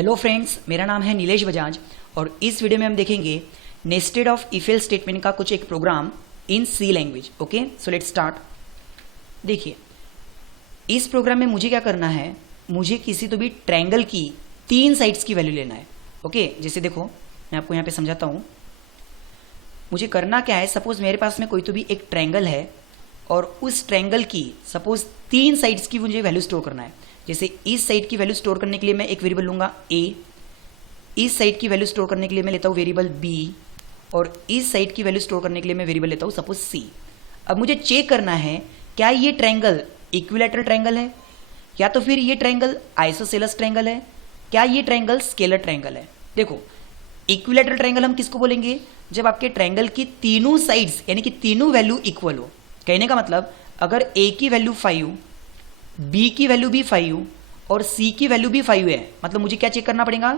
Hello friends, मेरा नाम है नीलेश बजाज और इस वीडियो में हम देखेंगे nested of if else statement का कुछ एक program in C language. Okay, so let's start. देखिए, इस प्रोग्राम में मुझे क्या करना है, मुझे किसी तो भी ट्रायंगल की 3 साइड्स की वैल्यू लेना है। ओके, जैसे देखो मैं आपको यहाँ पे समझाता हूँ। मुझे करना क्या है, सपोज मेरे पास में कोई तो भी एक ट्रायंगल है और उस ट्रायंगल की सपोज 3 साइड्स की मुझे वैल्यू स्टोर करना है। जैसे इस साइड की वैल्यू स्टोर करने के लिए मैं एक वेरिएबल लूंगा ए, इस साइड की वैल्यू स्टोर करने के लिए मैं लेता हूँ वेरिएबल बी, और इस साइड की वैल्यू स्टोर करने के लिए मैं वेरिएबल लेता हूँ सपोज सी। अब मुझे चेक करना है क्या ये ट्रायंगल इक्विलैटरल ट्रायंगल है, या तो फिर ये ट्रायंगल आइसोसेलेस ट्रायंगल है, क्या ये ट्रायंगल स्केलर ट्रायंगल है। देखो, इक्विलैटरल ट्रायंगल हम किसको बोलेंगे, जब आपके ट्रायंगल की तीनों साइड्स यानी कि तीनों वैल्यू इक्वल हो। कहने का मतलब अगर ए की वैल्यू 5, बी की वैल्यू भी 5 और सी की वैल्यू भी 5 है, मतलब मुझे क्या चेक करना पड़ेगा,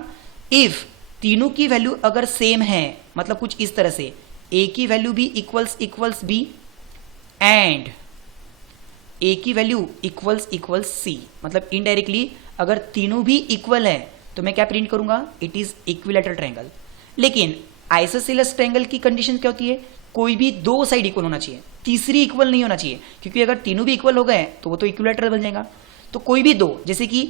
इफ तीनों की वैल्यू अगर सेम है, मतलब कुछ इस तरह से ए की वैल्यू भी इक्वल्स बी एंड ए की वैल्यू इक्वल्स सी, मतलब इनडायरेक्टली अगर तीनों भी इक्वल है तो मैं क्या प्रिंट करूंगा, इट इज इक्विलैटरल ट्रायंगल। लेकिन आइसोसेलेस ट्रायंगल की कंडीशन क्या होती है, कोई भी 2 साइड इक्वल होना चाहिए, तीसरी इक्वल नहीं होना चाहिए, क्योंकि अगर तीनों भी इक्वल हो गए तो वो तो इक्विलैटरल बन जाएगा। तो कोई भी 2, जैसे कि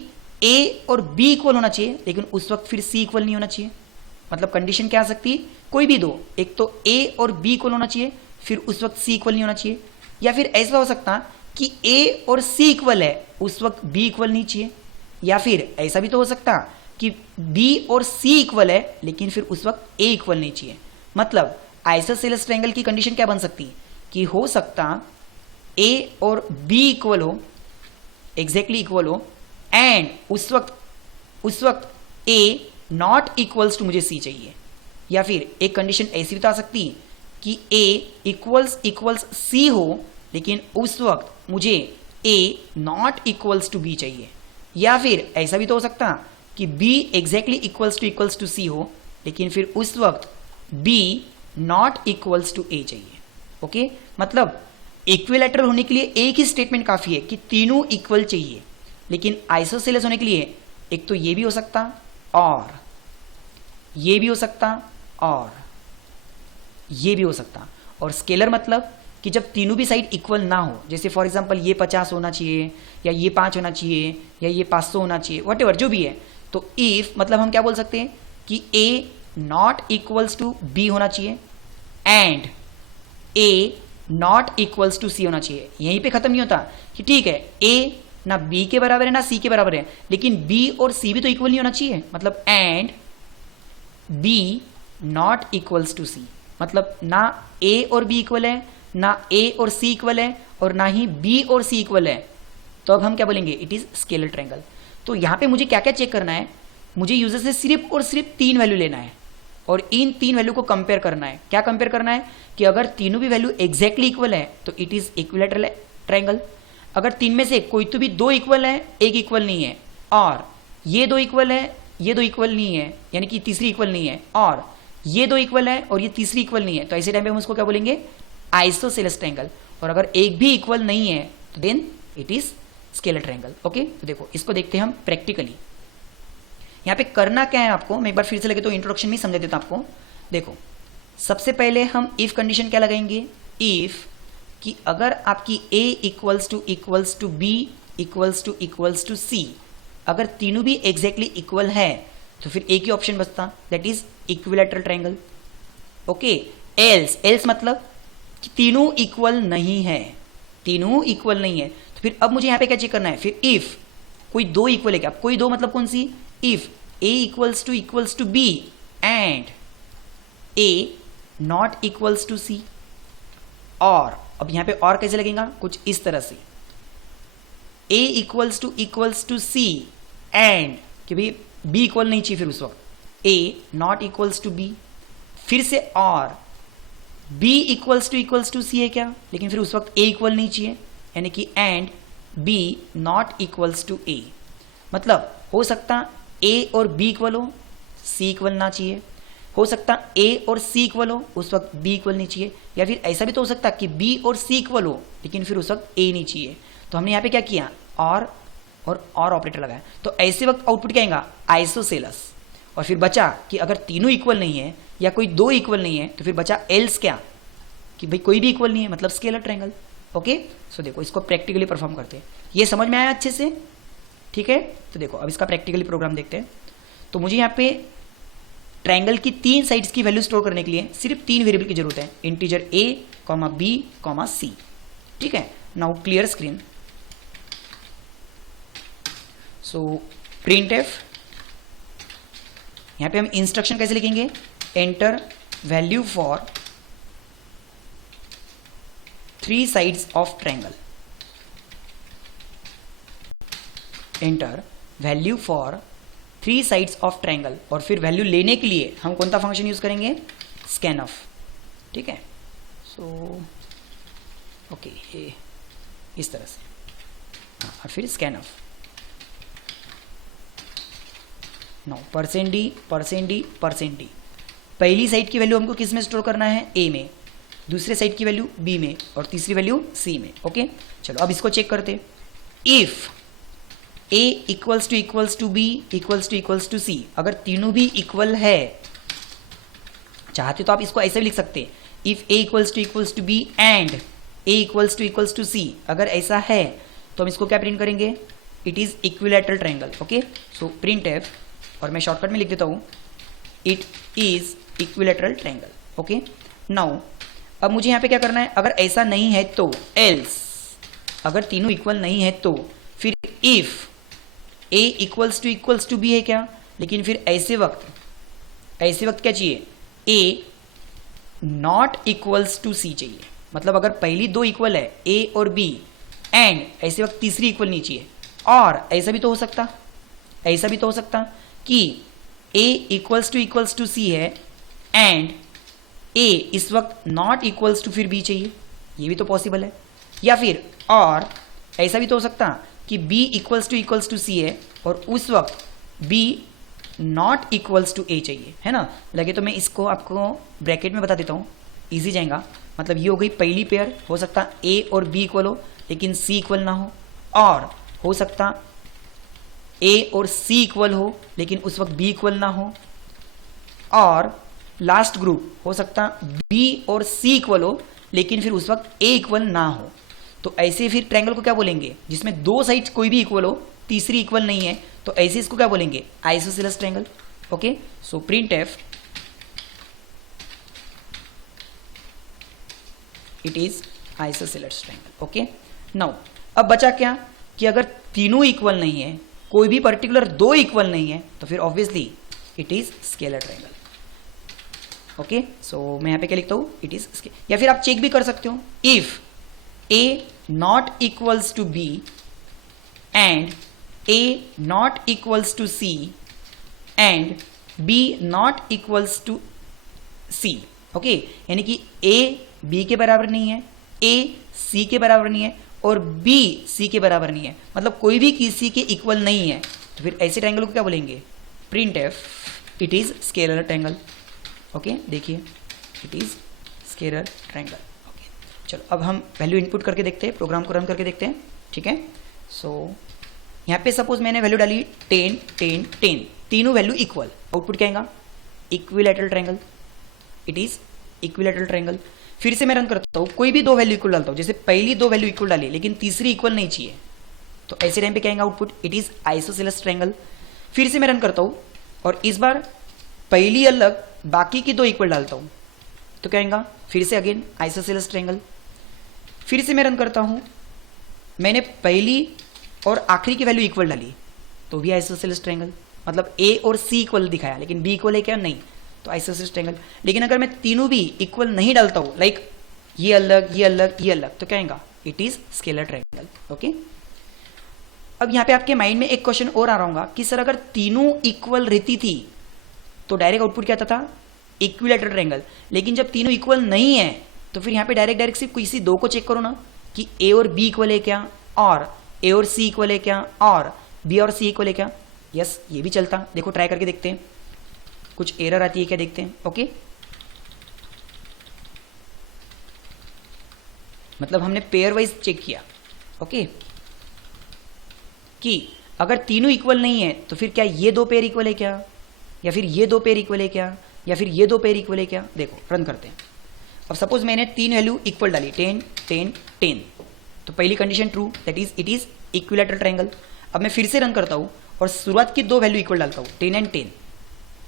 ए और बी इक्वल होना चाहिए, लेकिन उस वक्त फिर सी इक्वल नहीं होना चाहिए। मतलब कंडीशन क्या आ सकती है, कोई भी 2, एक तो ए और बी इक्वल होना चाहिए, फिर उस वक्त सी इक्वल नहीं होना चाहिए। या फिर ऐसा हो सकता कि ए और सी इक्वल है, उस वक्त बी इक्वल नहीं चाहिए। या फिर ऐसा भी तो हो सकता कि बी और सी इक्वल है, लेकिन फिर उस वक्त ए इक्वल नहीं चाहिए। मतलब आइसोसेलेस ट्रायंगल की कंडीशन क्या बन सकती कि हो सकता ए और बी इक्वल हो, एग्जैक्टली इक्वल हो, एंड उस वक्त ए नॉट इक्वल्स टू मुझे सी चाहिए। या फिर एक कंडीशन ऐसी बता सकती कि ए इक्वल्स सी हो, लेकिन उस वक्त मुझे ए नॉट इक्वल्स टू बी चाहिए। या फिर ऐसा भी तो हो सकता कि बी एग्जैक्टली इक्वल्स टू सी हो, लेकिन फिर उस वक्त बी नॉट इक्वल्स टू ए चाहिए। ओके, मतलब इक्विलैटरल होने के लिए एक ही स्टेटमेंट काफी है कि तीनों इक्वल चाहिए, लेकिन आइसोसेलेस होने के लिए एक तो ये भी हो सकता और ये भी हो सकता और ये भी हो सकता। और स्केलर मतलब कि जब तीनों भी साइड इक्वल ना हो, जैसे फॉर एग्जांपल ये 50 होना चाहिए, या ये 5 होना चाहिए, या ये 500 होना चाहिए, व्हाटएवर जो भी है। तो इफ मतलब हम क्या बोल सकते हैं कि A not equals to B होना चाहिए and A not equals to C होना चाहिए। यहीं पे खत्म नहीं होता कि ठीक है ए ना बी के बराबर है ना सी के बराबर है, लेकिन बी और सी भी तो इक्वल नहीं होना चाहिए। मतलब and B not equals to C, मतलब ना ए और बी इक्वल है, ना ए और सी इक्वल है, और ना ही बी और सी इक्वल है। तो अब हम क्या बोलेंगे, इट इज स्केलर ट्रायंगल। तो यहां पे मुझे क्या क्या चेक करना है, मुझे यूजर से सिर्फ और सिर्फ 3 वैल्यू लेना है और इन 3 वैल्यू को कंपेयर करना है। क्या कंपेयर करना है कि अगर तीनों भी वैल्यू एग्जैक्टली इक्वल है तो इट इज इक्विलैटरल ट्रायंगल। अगर 3 में से कोई तो भी 2 इक्वल है, एक इक्वल नहीं है, और ये 2 इक्वल है, ये 2 इक्वल नहीं है, यानी कि तीसरी इक्वल नहीं है, और ये 2 इक्वल है और ये तीसरी इक्वल नहीं है, तो ऐसे टाइम पे हम उसको क्या बोलेंगे, आइसोसेलेस ट्रायंगल। और अगर एक भी इक्वल नहीं है तो then it is scalar triangle. Okay, तो देखो इसको देखते हैं हम प्रैक्टिकली। यहाँ पे करना क्या है आपको, मैं एक बार फिर से लगे तो इंट्रोडक्शन में समझा देता हूं आपको। देखो, सबसे पहले हम इफ कंडीशन क्या लगाएंगे, इफ कि अगर आपकी a equals to b equals to c, अगर तीनों भी एग्जैक्टली इक्वल है तो फिर एक ही ऑप्शन बचता, that is equilateral triangle. Okay, else मतलब कि तीनों इक्वल नहीं है, तीनों इक्वल नहीं है, तो फिर अब मुझे यहाँ पे क्या चेक करना है, फिर इफ कोई 2 इक्वल है क्या, कोई 2 मतलब कौन सी, if a equals to b and a not equals to c। और अब यहां पे और कैसे लगेगा, कुछ इस तरह से a equals to c and कि भाई b इक्वल नहीं चाहिए, फिर उस वक्त a not equals to b, फिर से और b इक्वल्स टू c है क्या, लेकिन फिर उस वक्त a इक्वल नहीं चाहिए, यानी कि and b not equals to a। मतलब हो सकता a और b इक्वल हो, c इक्वल ना चाहिए, हो सकता a और c इक्वल हो, उस वक्त b इक्वल नहीं चाहिए। या फिर ऐसा भी तो हो सकता कि b और c इक्वल हो, लेकिन फिर उस वक्त a नहीं चाहिए। तो हमने यहाँ पे क्या किया, और और ऑपरेटर लगाया, तो ऐसे वक्त आउटपुट क्या आएगा, आइसोसेलस। और फिर बचा कि अगर तीनों इक्वल नहीं है या कोई दो इक्वल नहीं है तो फिर बचा एल्स क्या, कि भाई कोई भी इक्वल नहीं है, मतलब स्केलर ट्रायंगल। ओके, सो देखो इसको प्रैक्टिकली परफॉर्म करते हैं। ये समझ में आया अच्छे से, ठीक है। तो देखो अब इसका प्रैक्टिकली प्रोग्राम देखते हैं। तो मुझे यहाँ पे ट्रायंगल की 3 साइड्स की वैल्यू स्टोर करने के लिए सिर्फ 3 वेरिएबल की जरूरत है, इंटीजर a, b, c, ठीक है। Now clear screen. सो प्रिंट एफ, यहाँ पे हम इंस्ट्रक्शन कैसे लिखेंगे, enter value for 3 sides of triangle, enter value for 3 sides of triangle. और फिर वैल्यू लेने के लिए हम कौन सा फंक्शन यूज करेंगे, स्कैन ऑफ, ठीक है। सो ओके, ये इस तरह से, हाँ, और फिर स्कैन ऑफ। नो %d पहली साइड की वैल्यू हमको किस में स्टोर करना है, ए में, दूसरे साइड की वैल्यू बी में, और तीसरी वैल्यू सी में। ओके, चलो अब इसको चेक करते। If a equals to B equals to C, अगर तीनों भी इक्वल है, चाहते तो आप इसको ऐसे भी लिख सकते, if a equals to B and a equals to C, अगर ऐसा है तो हम इसको क्या प्रिंट करेंगे, it is equilateral triangle. Okay, so print F, और मैं शॉर्टकट में लिख देता हूं, it is equilateral triangle. Okay, now अब मुझे यहाँ पे क्या करना है, अगर ऐसा नहीं है तो एल्स, अगर तीनों इक्वल नहीं है तो फिर if a equals to b है क्या, लेकिन फिर ऐसे वक्त क्या चाहिए, a not equals to c चाहिए। मतलब अगर पहली दो इक्वल है a और b एंड ऐसे वक्त तीसरी इक्वल नहीं चाहिए। और ऐसा भी तो हो सकता कि a इक्वल्स टू सी है एंड a इस वक्त नॉट इक्वल्स टू फिर b चाहिए, ये भी तो पॉसिबल है। या फिर और ऐसा भी तो हो सकता कि b इक्वल्स टू सी है और उस वक्त b not equals to a चाहिए, है ना। लगे तो मैं इसको आपको ब्रैकेट में बता देता हूँ, इजी जाएगा। मतलब ये हो गई पहली पेयर, हो सकता a और b इक्वल हो लेकिन c इक्वल ना हो, और हो सकता a और c इक्वल हो लेकिन उस वक्त b इक्वल ना हो, और लास्ट ग्रुप हो सकता b और c इक्वल हो लेकिन फिर उस वक्त a इक्वल ना हो। तो ऐसे फिर ट्रायंगल को क्या बोलेंगे, जिसमें दो साइड्स कोई भी इक्वल हो, तीसरी इक्वल नहीं है, तो ऐसे इसको क्या बोलेंगे, isosceles triangle. Okay, so print F, it is isosceles triangle. Okay, now अब बचा क्या, कि अगर तीनों इक्वल नहीं है, कोई भी पर्टिकुलर दो इक्वल नहीं है, तो फिर obviously it is scalar triangle. Okay, so मैं यहाँ पे क्या लिखता हूँ, इट इज, या फिर आप चेक भी कर सकते हो, if a not equals to b and a not equals to c and b not equals to c। Okay, यानी कि a b के बराबर नहीं है, a c के बराबर नहीं है और b c के बराबर नहीं है, मतलब कोई भी किसी के इक्वल नहीं है, तो फिर ऐसे ट्रायंगल को क्या बोलेंगे, print F, it is scalar triangle. Okay, देखिए इट इज स्केलर ट्रायंगल। चलो अब हम वैल्यू इनपुट करके देखते हैं, प्रोग्राम को रन करके देखते हैं, ठीक है। सो यहाँ पे सपोज मैंने वैल्यू डाली 10 10 10, तीनों वैल्यू इक्वल, आउटपुट क्या आएगा, equilateral triangle, it is equilateral triangle. फिर से मैं रन करता हूँ, कोई भी दो वैल्यू इक्वल डालता हूँ, जैसे पहली दो वैल्यू इक्वल डाली लेकिन तीसरी इक्वल नहीं चाहिए, तो ऐसे टाइम पे क्या आएगा output, it is isosceles triangle. फिर से मैं रन करता हूँ और इस बार पहली अलग बाकी की दो इक्वल डालता हूँ, तो क्या आएगा, फिर से अगेन आइसोसेलेस ट्रायंगल। फिर से मैं रन करता हूं, मैंने पहली और आखिरी की वैल्यू इक्वल डाली, तो भी आइसोसेलेस ट्रायंगल, मतलब a और c इक्वल दिखाया लेकिन b इक्वल है क्या, नहीं, तो आइसोसेलेस ट्रायंगल। लेकिन अगर मैं तीनों भी इक्वल नहीं डालता हूं, लाइक ये अलग ये अलग ये अलग, तो क्या आएगा, it is scalar triangle. Okay, अब यहाँ पे आपके माइंड में एक क्वेश्चन और आ रहा होगा कि सर अगर तीनों इक्वल रहती थी तो डायरेक्ट आउटपुट क्या था, इक्विलैटरल ट्रायंगल। लेकिन जब तीनों इक्वल नहीं है तो फिर यहाँ पे डायरेक्ट सिर्फ किसी दो को चेक करो ना, कि a और b इक्वल है क्या, और a और c इक्वल है क्या, और b और c इक्वल है क्या। यस, ये भी चलता, देखो ट्राई करके देखते हैं, कुछ एरर आती है क्या देखते हैं। ओके, मतलब हमने पेयर वाइज चेक किया। ओके, कि अगर तीनों इक्वल नहीं है तो फिर क्या ये दो पेयर इक्वल है क्या, या फिर ये दो पेयर इक्वल है क्या, या फिर ये दो पेयर इक्वल है क्या। देखो रन करते हैं। अब सपोज मैंने तीन वैल्यू इक्वल डाली 10 10 10, तो पहली condition true, that is it is equilateral triangle. अब मैं फिर से रन करता हूँ और शुरुआत की दो वैल्यू इक्वल डालता हूँ 10 एंड 10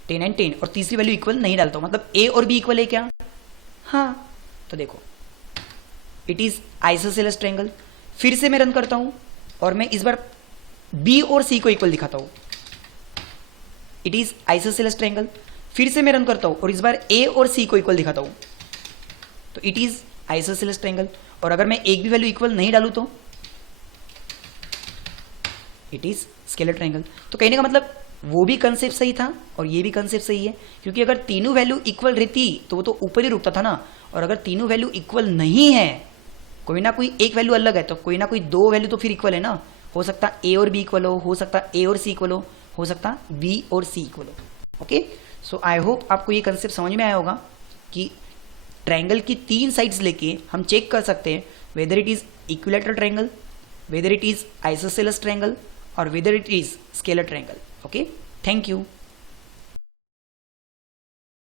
10 एंड 10, और तीसरी वैल्यू इक्वल नहीं डालता हूँ, मतलब ए और बी इक्वल है क्या। हाँ, तो देखो इट इज आइसोसेलेस ट्रायंगल। फिर से मैं रन करता हूँ और मैं इस बार बी और सी को इक्वल दिखाता हूँ, इट इज आइसोसेलेस ट्रायंगल। फिर से मैं रन करता हूँ और इस बार ए और सी को इक्वल दिखाता हूँ, तो इट इज आइसोसेलेस ट्रायंगल। और अगर मैं एक भी वैल्यू इक्वल नहीं डालूं तो इट इज स्केलर ट्रायंगल। तो कहने का मतलब वो भी कंसेप्ट सही था और ये भी कंसेप्ट सही है, क्योंकि अगर तीनों वैल्यू इक्वल रहती तो वो तो ऊपर ही रुकता था ना, और अगर तीनों वैल्यू इक्वल नहीं है, कोई ना कोई एक वैल्यू अलग है, तो कोई ना कोई दो वैल्यू तो फिर इक्वल है ना। हो सकता ए और बी इक्वल हो सकता ए और सी इक्वल हो सकता बी और सी इक्वल हो। ओके, सो आई होप आपको ये कंसेप्ट समझ में आया होगा कि ट्रायंगल की तीन साइड्स लेके हम चेक कर सकते हैं whether it is equilateral triangle, whether it is isosceles triangle, और whether it is scalar triangle. Okay, thank you.